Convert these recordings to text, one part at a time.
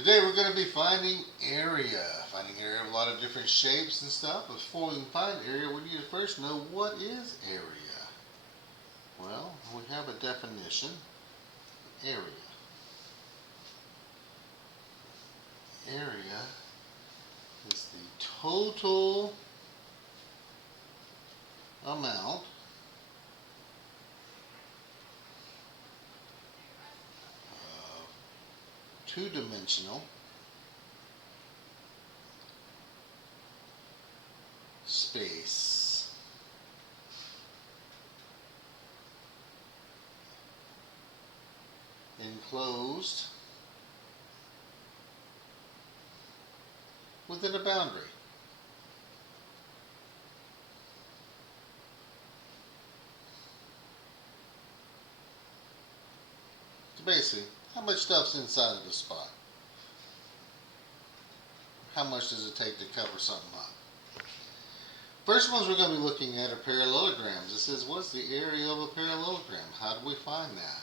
Today we're going to be finding area of a lot of different shapes and stuff. But before we can find area, we need to first know what is area. Well, we have a definition. Area. Area is the total amount of two-dimensional space enclosed within a boundary. So basically, how much stuff's inside of the spot? How much does it take to cover something up? First ones we're going to be looking at are parallelograms. It says, what's the area of a parallelogram? How do we find that?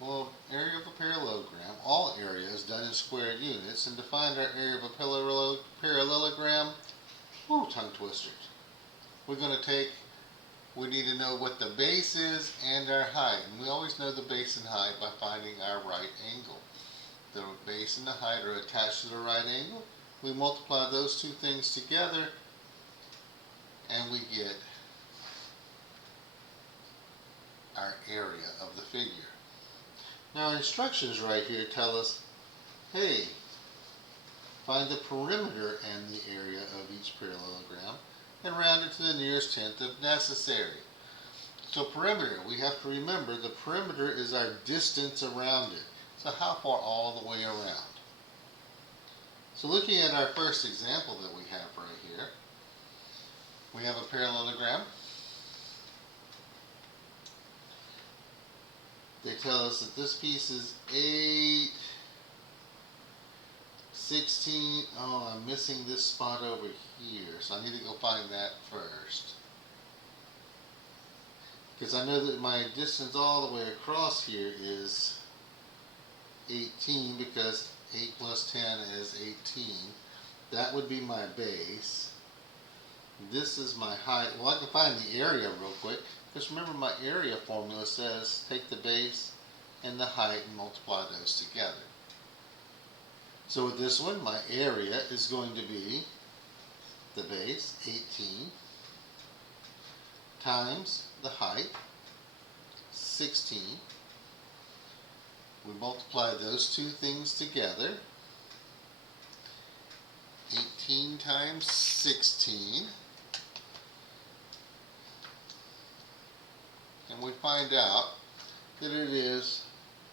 Well, area of a parallelogram, all areas done in squared units, and to find our area of a parallelogram, tongue twisters. We're going to we need to know what the base is and our height. And we always know the base and height by finding our right angle. The base and the height are attached to the right angle. We multiply those two things together and we get our area of the figure. Now, instructions right here tell us, hey, find the perimeter and the area of each parallelogram and round it to the nearest tenth if necessary. So perimeter, we have to remember the perimeter is our distance around it. So how far all the way around? So looking at our first example that we have right here, we have a parallelogram. They tell us that this piece is 8, 16, I'm missing this spot over here, so I need to go find that first. Because I know that my distance all the way across here is 18, because 8 plus 10 is 18. That would be my base. This is my height. Well, I can find the area real quick. Because remember, my area formula says take the base and the height and multiply those together. So with this one, my area is going to be the base, 18, times the height, 16. We multiply those two things together. 18 times 16. And we find out that it is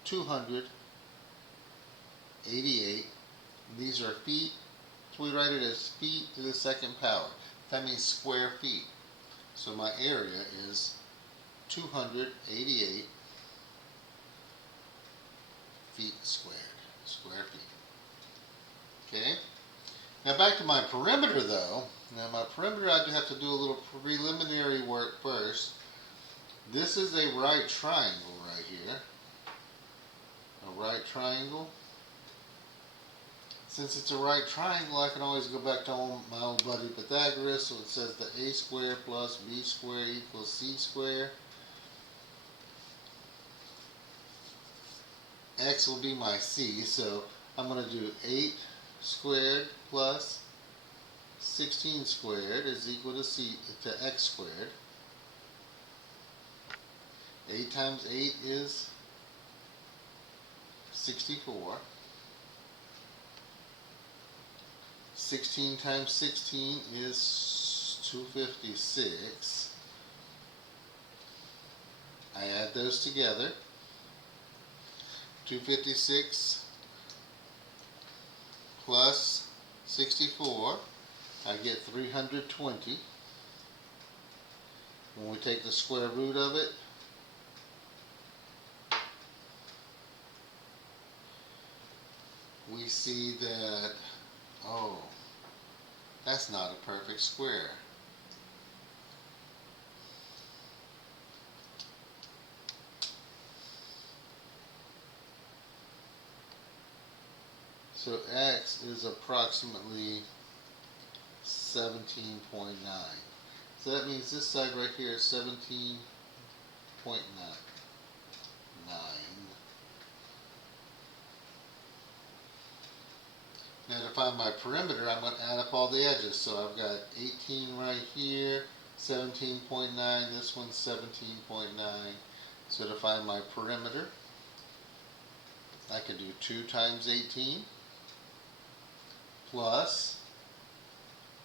288. These are feet, so we write it as feet to the second power. That means square feet. So my area is 288 feet squared, square feet. Okay? Now back to my perimeter though. Now my perimeter, I do have to do a little preliminary work first. This is a right triangle right here. A right triangle. Since it's a right triangle, I can always go back to my old buddy Pythagoras. So it says that a squared plus b squared equals c squared. X will be my c, so I'm going to do 8 squared plus 16 squared is equal to x squared. 8 times 8 is 64. 16 times 16 is 256. I add those together. 256 plus 64, I get 320. When we take the square root of it, we see that, that's not a perfect square. So x is approximately 17.9. So that means this side right here is 17.9. Now to find my perimeter, I'm going to add up all the edges. So I've got 18 right here, 17.9, this one's 17.9. So to find my perimeter, I can do 2 times 18 plus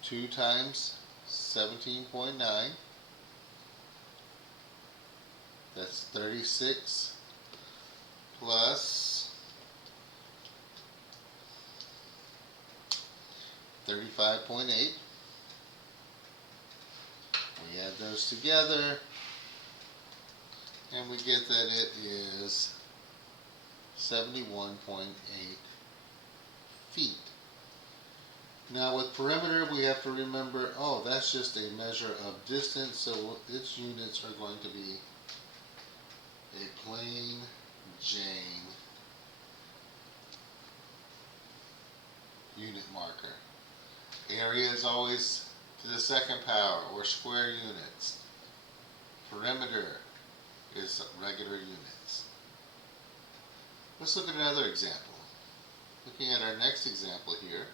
2 times 17.9. That's 36 plus 35.8. We add those together and we get that it is 71.8 feet. Now with perimeter we have to remember, oh, that's just a measure of distance, so its units are going to be a plain Jane unit marker. Area is always to the second power, or square units. Perimeter is regular units. Let's look at another example. Looking at our next example here,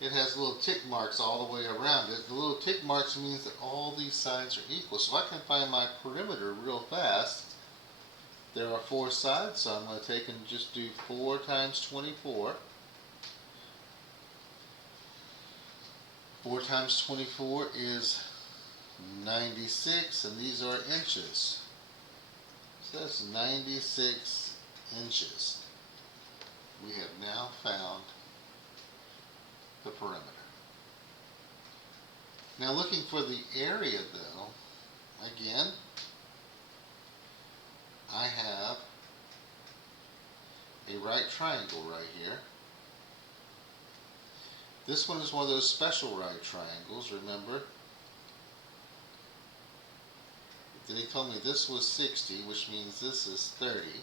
it has little tick marks all the way around it. The little tick marks means that all these sides are equal. So I can find my perimeter real fast. There are 4 sides, so I'm going to take and just do 4 times 24. 4 times 24 is 96, and these are inches. So that's 96 inches. We have now found the perimeter. Now looking for the area though, again, I have a right triangle right here. This one is one of those special right triangles, remember? Then he told me this was 60, which means this is 30.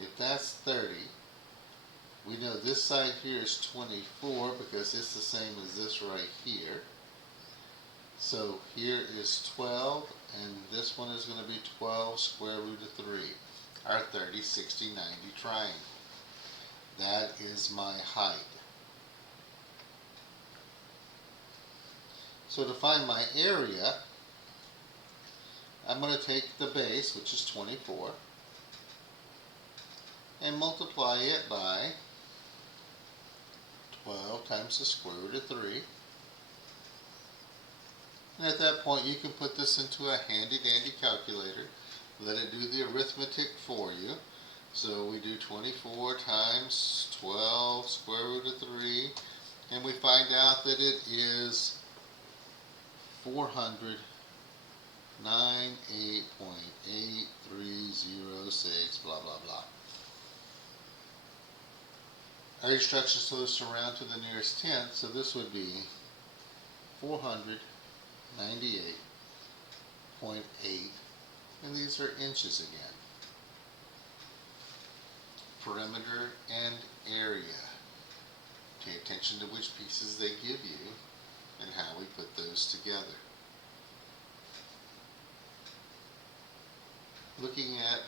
If that's 30, we know this side here is 24 because it's the same as this right here. So here is 12, and this one is going to be 12 square root of 3, our 30, 60, 90 triangle. That is my height. So to find my area, I'm going to take the base, which is 24, and multiply it by 12 times the square root of 3. And at that point you can put this into a handy dandy calculator, let it do the arithmetic for you. So we do 24 times 12 square root of 3, and we find out that it is 498.8306, blah blah blah. Our instructions told us to round to the nearest tenth, so this would be 498.8, and these are inches again. Perimeter and area. Pay attention to which pieces they give you and how we put those together. Looking at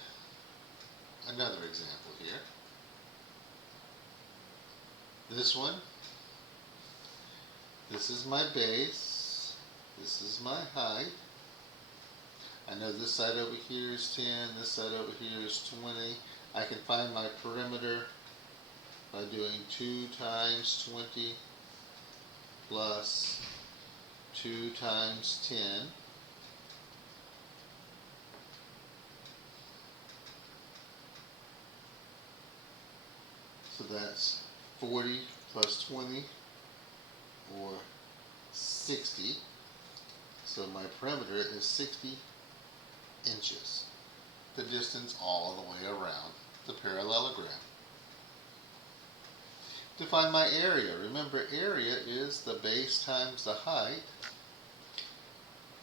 another example here. This one, this is my base, this is my height. I know this side over here is 10, this side over here is 20. I can find my perimeter by doing 2 times 20 plus 2 times 10. So that's 40 plus 20, or 60. So my perimeter is 60 inches. The distance all the way around the parallelogram. To find my area, remember area is the base times the height.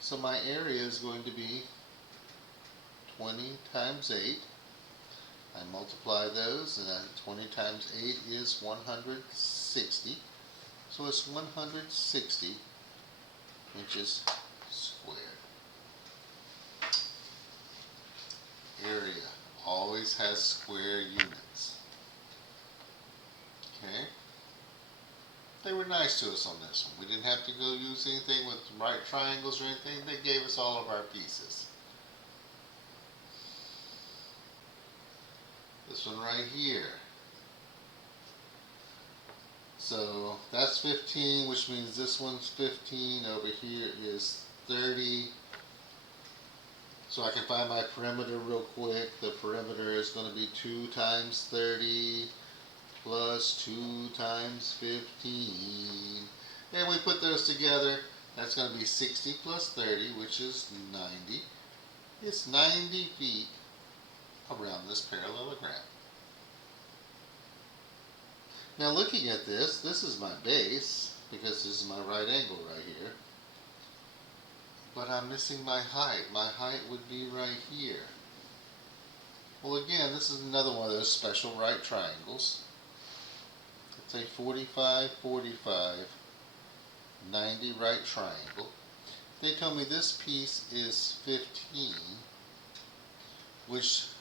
So my area is going to be 20 times 8. I multiply those, and 20 times 8 is 160. So it's 160 inches squared. Area always has square units. Okay? They were nice to us on this one. We didn't have to go use anything with right triangles or anything. They gave us all of our pieces. This one right here. So that's 15, which means this one's 15. Over here is 30. So I can find my perimeter real quick. The perimeter is going to be 2 times 30 plus 2 times 15. And we put those together. That's going to be 60 plus 30, which is 90. It's 90 feet around this parallelogram. Now looking at this is my base, because this is my right angle right here. But I'm missing my height. My height would be right here. Well, again, this is another one of those special right triangles. It's a 45, 45, 90 right triangle. They tell me this piece is 15,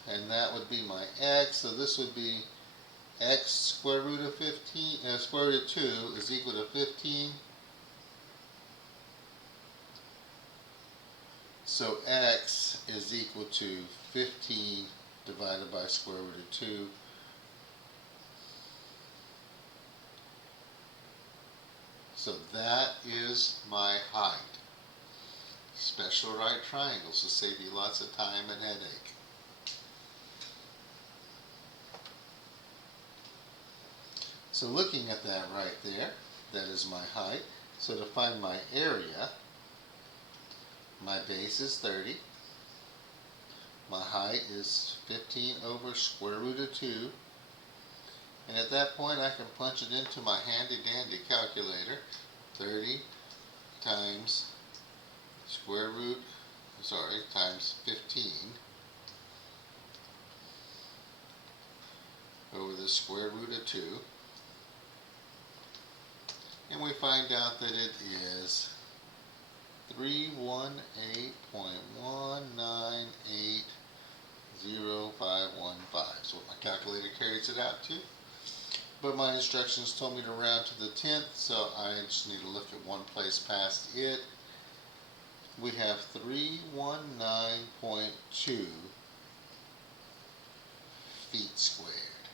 and that would be my x, so this would be x square root of 15, square root of 2 is equal to 15. So x is equal to 15 divided by square root of 2. So that is my height. Special right triangles will save you lots of time and headache. So looking at that right there, that is my height. So to find my area, my base is 30. My height is 15 over square root of 2. And at that point I can punch it into my handy dandy calculator. 30 times times 15 over the square root of 2. And we find out that it is 318.1980515. So my calculator carries it out to. But my instructions told me to round to the 10th, so I just need to look at one place past it. We have 319.2 feet squared.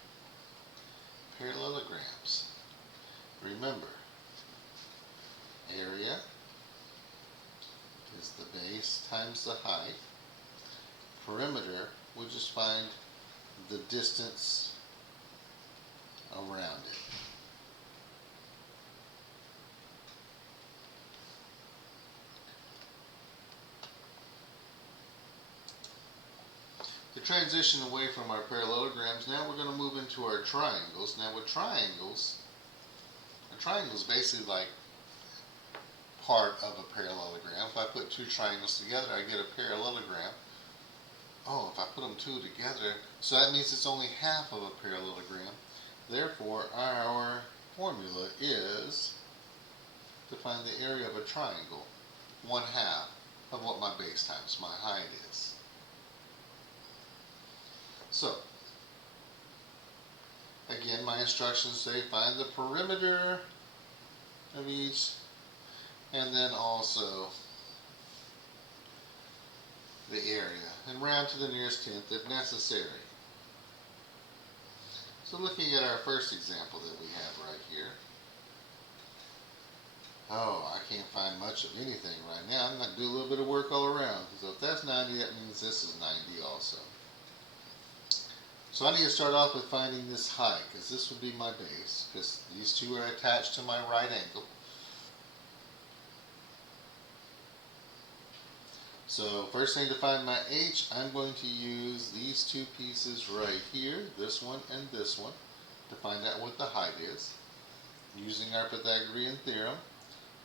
Parallelograms. Remember, area is the base times the height. Perimeter, we'll just find the distance around it. To transition away from our parallelograms, now we're going to move into our triangles. Now with triangles, a triangle is basically like part of a parallelogram. If I put two triangles together, I get a parallelogram. Oh, if I put them two together, so that means it's only half of a parallelogram. Therefore, our formula is to find the area of a triangle, 1/2 of what my base times my height is. So, again, my instructions say find the perimeter of each, and then also the area, and round to the nearest tenth if necessary. So looking at our first example that we have right here, oh, I can't find much of anything right now. I'm going to do a little bit of work all around. So if that's 90, that means this is 90 also. So I need to start off with finding this height, because this would be my base, because these two are attached to my right angle. So first thing to find my h, I'm going to use these two pieces right here, this one and this one, to find out what the height is. Using our Pythagorean theorem,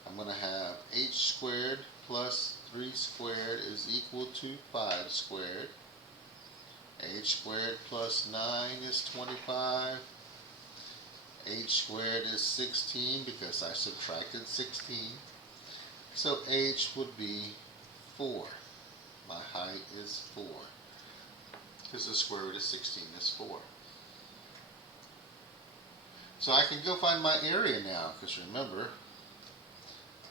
I'm going to have h squared plus 3 squared is equal to 5 squared. H squared plus 9 is 25. H squared is 16 because I subtracted 16. So H would be 4. My height is 4. Because the square root of 16 is 4. So I can go find my area now, because remember,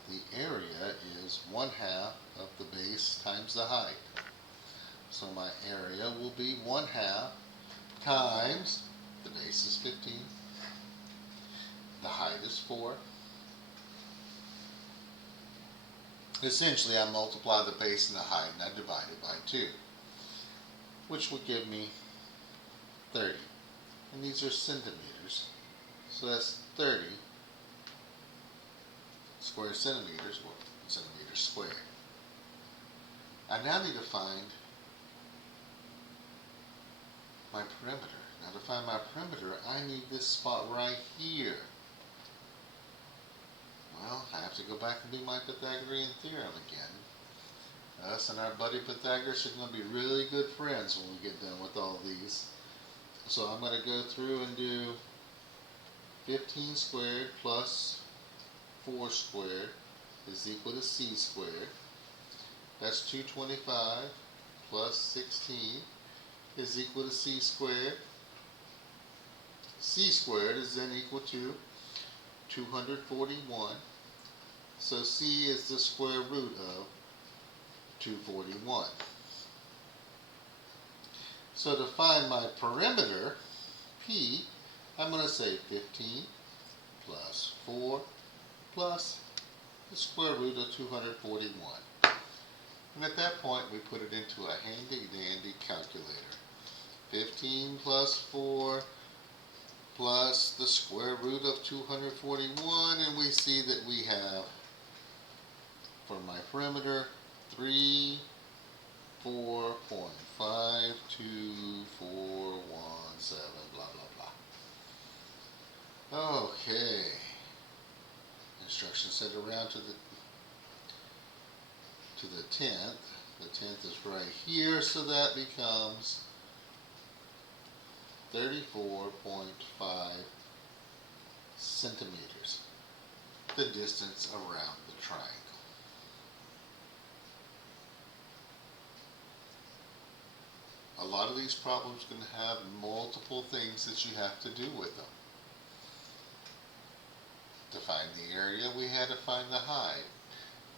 the area is 1/2 of the base times the height. So my area will be 1/2 times, the base is 15, the height is 4. Essentially, I multiply the base and the height and I divide it by 2, which would give me 30. And these are centimeters, so that's 30 square centimeters, or centimeters squared. I now need to find my perimeter. Now to find my perimeter, I need this spot right here. Well, I have to go back and do my Pythagorean theorem again. Us and our buddy Pythagoras are going to be really good friends when we get done with all these. So I'm going to go through and do 15 squared plus 4 squared is equal to c squared. That's 225 plus 16 is equal to c squared. C squared is then equal to 241. So c is the square root of 241. So to find my perimeter, P, I'm going to say 15 plus 4 plus the square root of 241. And at that point, we put it into a handy-dandy calculator. 15 plus 4 plus the square root of 241, and we see that we have, for my perimeter, 34.52417, blah, blah, blah. Okay. Instructions set around to the 10th. The 10th is right here, so that becomes 34.5 centimeters, the distance around the triangle. A lot of these problems are going to have multiple things that you have to do with them. To find the area, we had to find the height.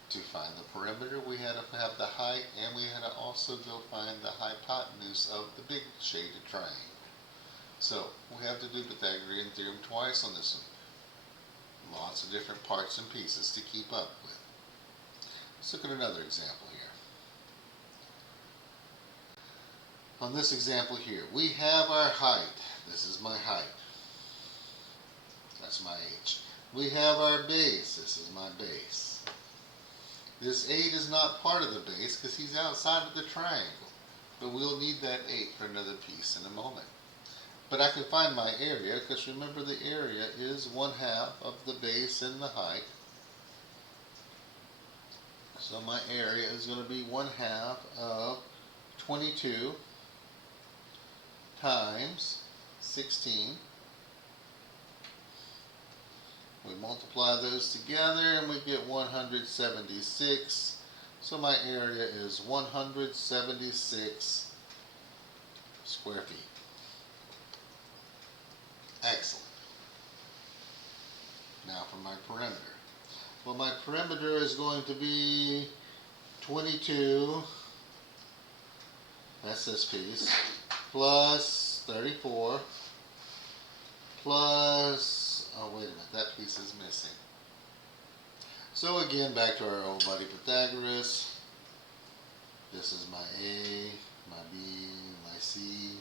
To find the perimeter, we had to have the height, and we had to also go find the hypotenuse of the big shaded triangle. So, we have to do Pythagorean theorem twice on this one. Lots of different parts and pieces to keep up with. Let's look at another example here. On this example here, we have our height. This is my height. That's my h. We have our base. This is my base. This 8 is not part of the base because he's outside of the triangle. But we'll need that 8 for another piece in a moment. But I can find my area because remember the area is 1/2 of the base and the height. So my area is going to be 1/2 of 22 times 16. We multiply those together and we get 176. So my area is 176 square feet. Excellent. Now for my perimeter. Well, my perimeter is going to be 22, that's this piece, plus 34, plus, oh wait a minute, that piece is missing. So again, back to our old buddy Pythagoras. This is my A, my B, my C.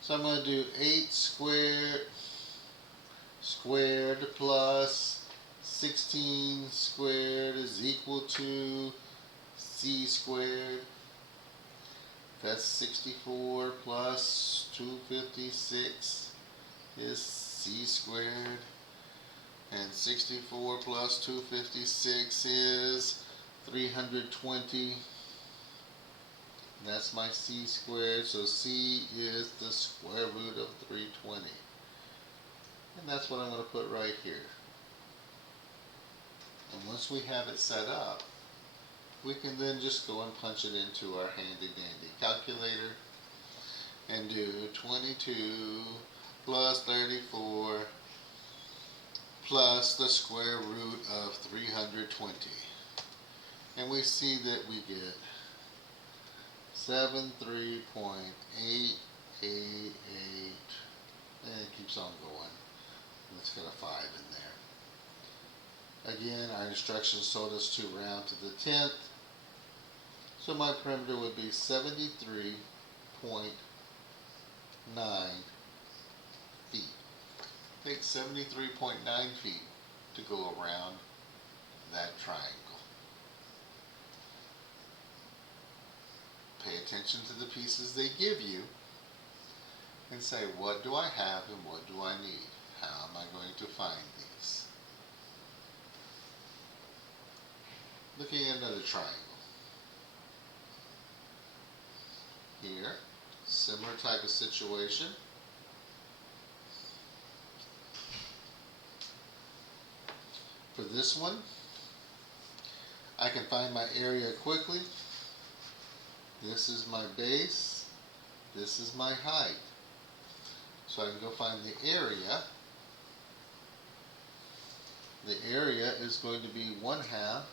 So I'm going to do 8 squared plus 16 squared is equal to c squared. That's 64 plus 256 is c squared. And 64 plus 256 is 320. That's my c squared, so c is the square root of 320. And that's what I'm going to put right here. And once we have it set up, we can then just go and punch it into our handy dandy calculator and do 22 plus 34 plus the square root of 320. And we see that we get 73.888, and it keeps on going. Let's get a 5 in there. Again, our instructions told us to round to the 10th, so my perimeter would be 73.9 feet. It takes 73.9 feet to go around that triangle. Pay attention to the pieces they give you and say, what do I have and what do I need? How am I going to find these? Looking at another triangle. Here, similar type of situation. For this one, I can find my area quickly. This is my base. This is my height. So I can go find the area. The area is going to be 1/2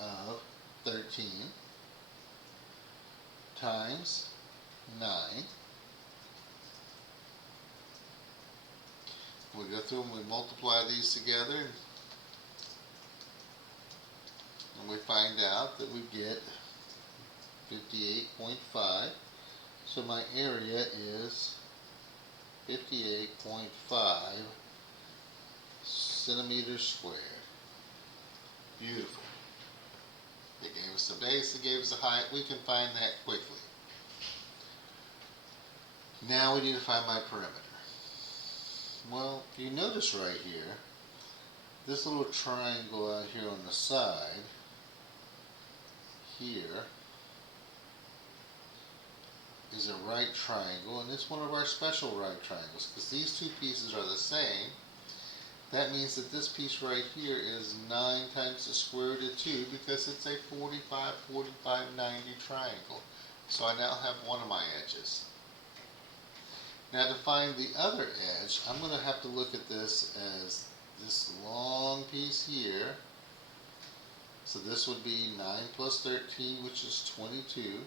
of 13 times 9. We go through and we multiply these together, and we find out that we get 58.5. So my area is 58.5 centimeters squared. Beautiful. They gave us the base, they gave us the height. We can find that quickly. Now we need to find my perimeter. Well, you notice right here, this little triangle out here on the side, here, is a right triangle, and it's one of our special right triangles, because these two pieces are the same. That means that this piece right here is 9 times the square root of 2, because it's a 45, 45, 90 triangle. So I now have one of my edges. Now to find the other edge, I'm going to have to look at this as this long piece here. So this would be 9 plus 13, which is 22.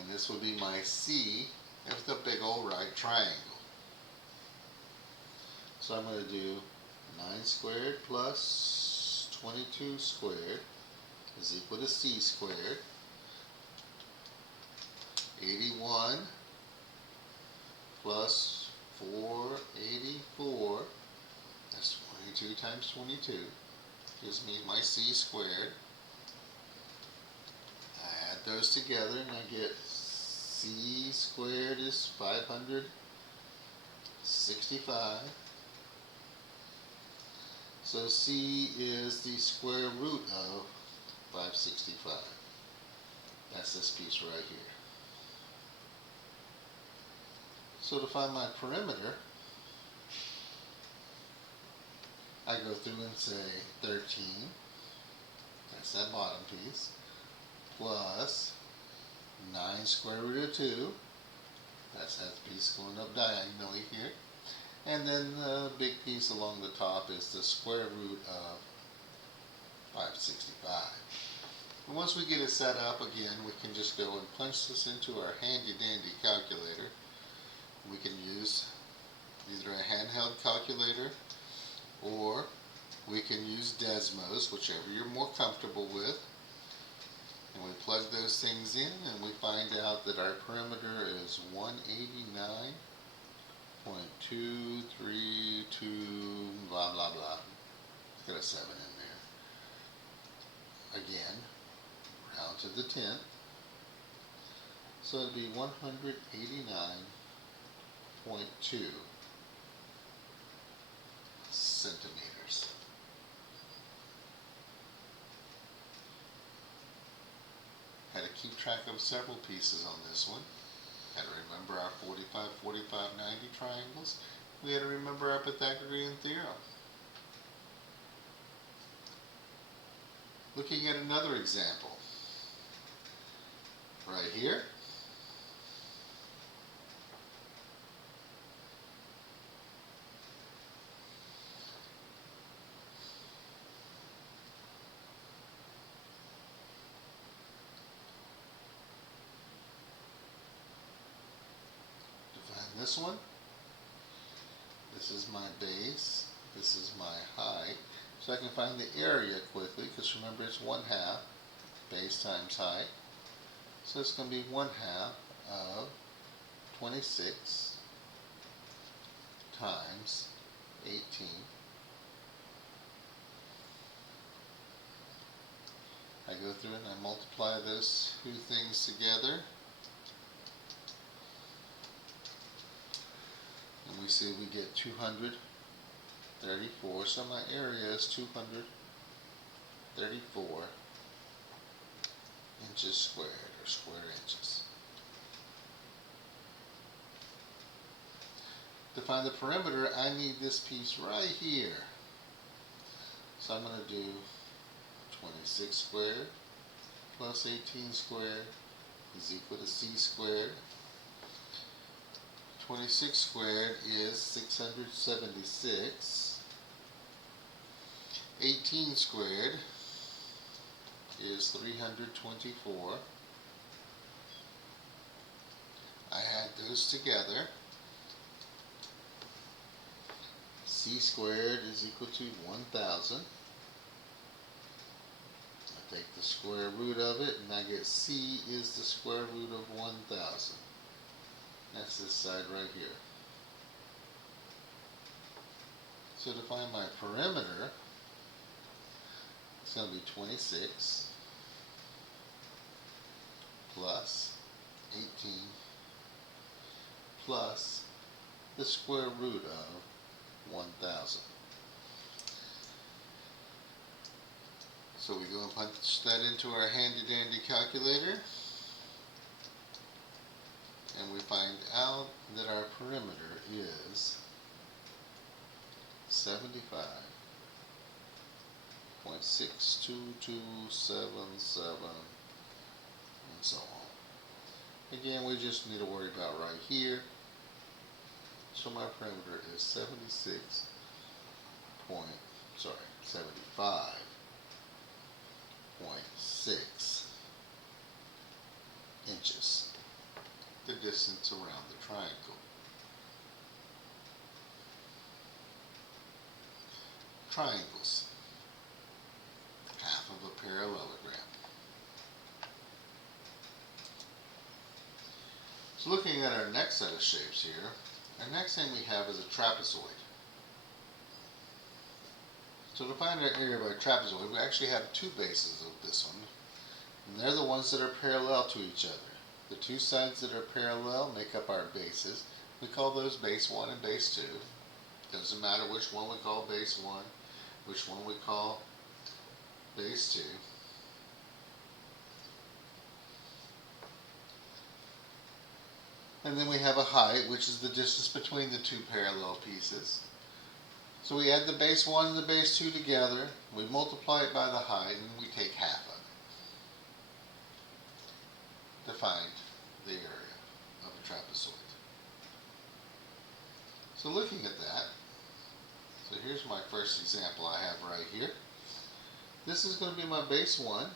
And this would be my C of the big old right triangle. So I'm going to do 9 squared plus 22 squared is equal to C squared. 81 plus 484, that's 22 times 22, gives me my C squared. I add those together and I get C squared is 565. So C is the square root of 565. That's this piece right here. So to find my perimeter, I go through and say 13, that's that bottom piece, plus 9 square root of 2, that's that piece going up diagonally here, and then the big piece along the top is the square root of 565. And once we get it set up, again, we can just go and punch this into our handy dandy calculator. We can use either a handheld calculator, or we can use Desmos, whichever you're more comfortable with. And we plug those things in and we find out that our perimeter is 189.232 blah blah blah. Got a 7 in there. Again, round to the 10th. So it'd be 189.2 centimeters. keep track of several pieces on this one. Had to remember our 45, 45, 90 triangles. We had to remember our Pythagorean theorem. Looking at another example. Right here. Define this one. This is my base. This is my height. So I can find the area quickly, because remember it's 1/2 base times height. So it's going to be 1/2 of 26 times 18. I go through and I multiply those two things together. And we see we get 234. So my area is 234 inches squared, or square inches. To find the perimeter, I need this piece right here. So I'm going to do 26 squared plus 18 squared is equal to c squared. 26 squared is 676. 18 squared is 324. I add those together. C squared is equal to 1,000. I take the square root of it and I get C is the square root of 1,000. That's this side right here. So to find my perimeter, it's going to be 26 plus 18 plus the square root of 1,000. So we go and punch that into our handy dandy calculator, and we find out that our perimeter is 75.62277, and so on. Again, we just need to worry about right here. So my perimeter is 75.6 inches, the distance around the triangle. Triangles, half of a parallelogram. So looking at our next set of shapes here, our next thing we have is a trapezoid. So to find our area of our trapezoid, we actually have two bases of this one, and they're the ones that are parallel to each other. The two sides that are parallel make up our bases. We call those base 1 and base 2. Doesn't matter which one we call base 1, which one we call base 2. And then we have a height, which is the distance between the two parallel pieces. So we add the base 1 and the base 2 together, we multiply it by the height, and we take half of it to find the area of a trapezoid. So looking at that, so here's my first example I have right here. This is going to be my base 1,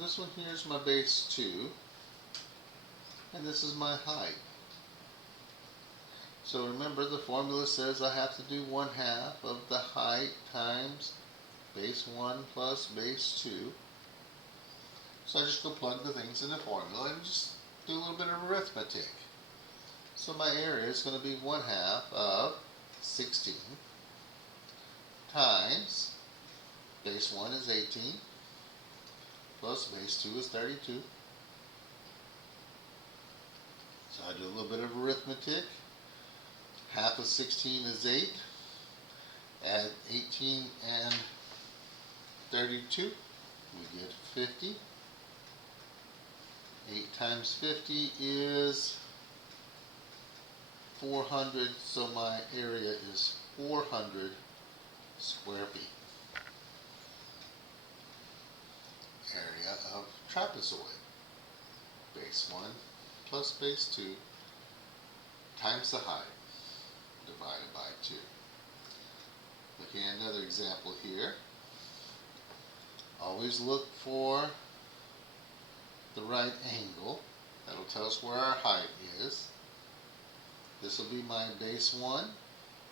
this one here is my base 2, and this is my height. So remember, the formula says I have to do 1/2 of the height times base 1 plus base 2. So I just go plug the things in the formula and just do a little bit of arithmetic. So my area is going to be 1/2 of 16 times base 1 is 18 plus base 2 is 32. So I do a little bit of arithmetic. Half of 16 is 8. Add 18 and 32, we get 50. 8 times 50 is 400, so my area is 400 square feet. Area of trapezoid. Base 1 plus base 2 times the height divided by 2. Looking at another example here. Always look for the right angle. That'll tell us where our height is. This will be my base 1.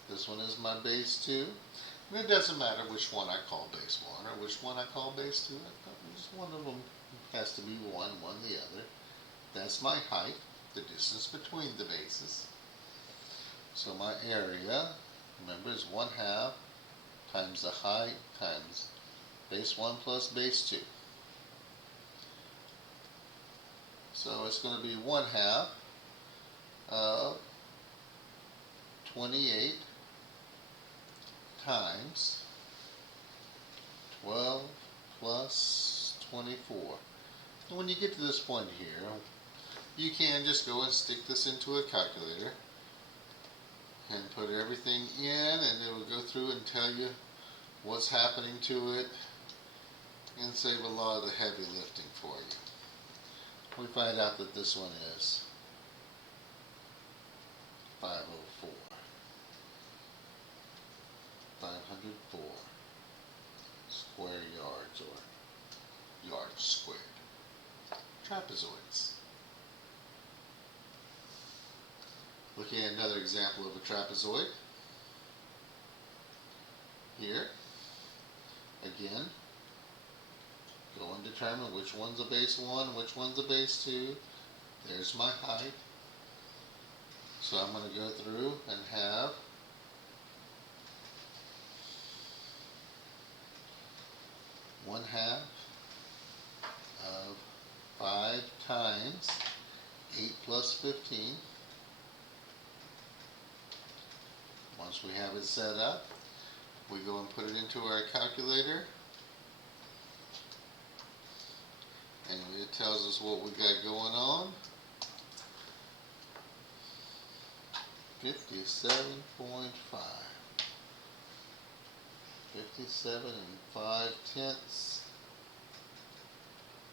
This one is my base 2. And it doesn't matter which one I call base 1 or which one I call base 2. Just one of them has to be one the other. That's my height, the distance between the bases. So my area, remember, is 1/2 times the height times base 1 plus base 2. So it's going to be 1/2 of 28 times 12 plus 24. And when you get to this point here, you can just go and stick this into a calculator and put everything in, and it will go through and tell you what's happening to it and save a lot of the heavy lifting for you. We find out that this one is 504. 504 square yards, or yards squared. Trapezoids. Looking at another example of a trapezoid. Here, again, go and determine which one's a base 1, which one's a base 2. There's my height. So I'm going to go through and have one half of 5 times 8 plus 15. Once we have it set up, we go and put it into our calculator, and it tells us what we got going on. 57.5. 57 5/10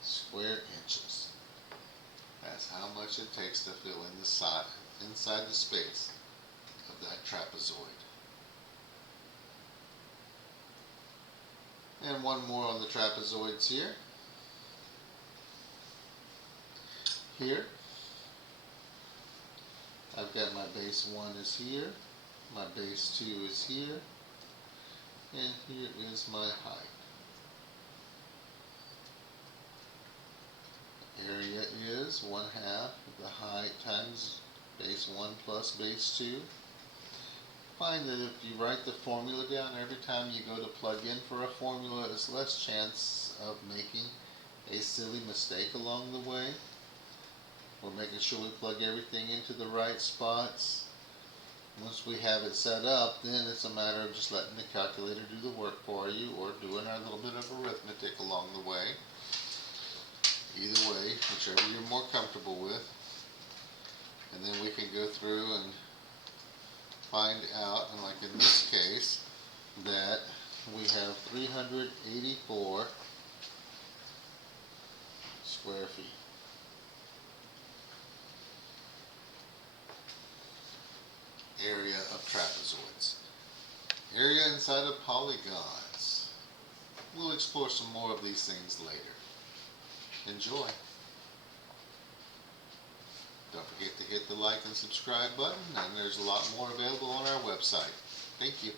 square inches. That's how much it takes to fill in the side, inside the space of that trapezoid. And one more on the trapezoids here. Here, I've got my base 1 is here, my base 2 is here, and here is my height. Area is 1/2 of the height times base 1 plus base 2. Find that if you write the formula down, every time you go to plug in for a formula, there's less chance of making a silly mistake along the way. We're making sure we plug everything into the right spots. Once we have it set up, then it's a matter of just letting the calculator do the work for you, or doing our little bit of arithmetic along the way. Either way, whichever you're more comfortable with. And then we can go through and find out, and like in this case, that we have 384 square feet. Area of trapezoids. Area inside of polygons. We'll explore some more of these things later. Enjoy. Don't forget to hit the like and subscribe button, and there's a lot more available on our website. Thank you.